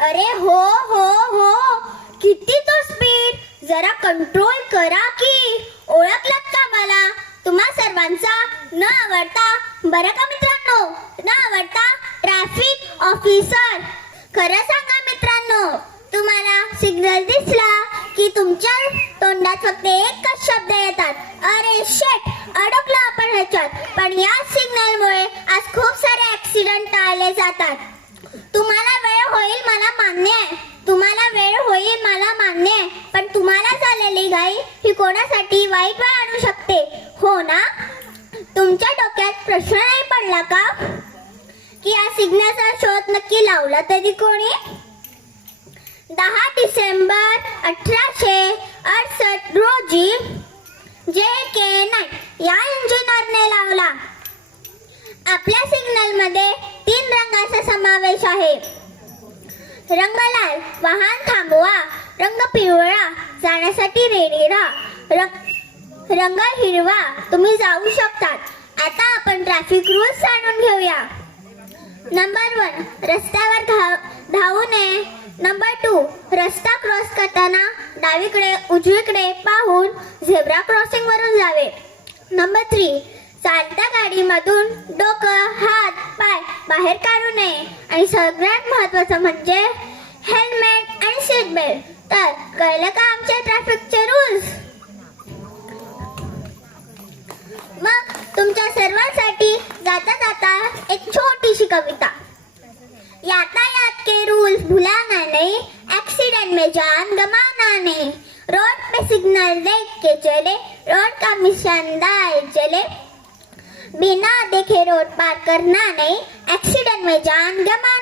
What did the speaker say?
अरे हो हो हो, किती तो स्पीड, जरा कंट्रोल करा की. ओळखलात का मला? तुम्हा सर्वांचा न आवडता, बरं का मित्रांनो, न आवडता ट्रॅफिक ऑफिसर. खरं सांगा मित्रांनो, तुम्हाला सिग्नल दिसला की तुमच्या तोंडात फक्त एकच शब्द येतात, अरे शेट, अडकलो आपण ह्याच्यात. पण या सिग्नलमुळे आज खूप सारे ऍक्सिडेंट टाळले जातात. तुम्हाला वेळ होईल मला मान्य आहे, तुम्हाला वेळ होईल मला मान्य आहे, पण तुम्हाला झालेली घाई ही कोणासाठी वाईट वेळ आणू शकते, हो ना? तुमच्या डोक्यात प्रश्न नाही पडला का की या सिग्नलचा शोध नक्की लावला तरी कोणी? 10 डिसेंबर 1868 रोजी J.K. नाईट या इंजिनियरने लावला. आपल्या सिग्नल मध्ये 3 रंगाचा समावेश आहे. रंग लाल, वाहन थांबवा. रंग पिवळा, जाण्यासाठी रेडी राहा. रंग हिरवा, तुम्ही जाऊ शकतात. आता आपण ट्रॅफिक रूल्स जाणून घेऊया. नंबर 1, रस्त्यावर धावू नये. नंबर 2, रस्ता क्रॉस करताना डावीकडे उजवीकडे पाहून झेब्रा क्रॉसिंग वरून जावे. नंबर 3, चालत्या गाडीमधून डोकं, हात, पाय बाहेर काढू नये. आणि सगळ्यात महत्त्वाचं म्हणजे हेल्मेट आणि सीट बेल्ट. तर कळलं का आमचे ट्रॅफिकचे रूल्स? मग तुमच्या सर्वांसाठी जाता जाता एक छोटीशी कविता. यातायात के रूल्स भुलाना नहीं, एक्सीडेंट में जान गंवाना नहीं. रोड पे सिग्नल देख के चले, रोड का निशानदार जले. बिना देखे रोड पार करना नहीं, एक्सीडेंट में जान गंवाना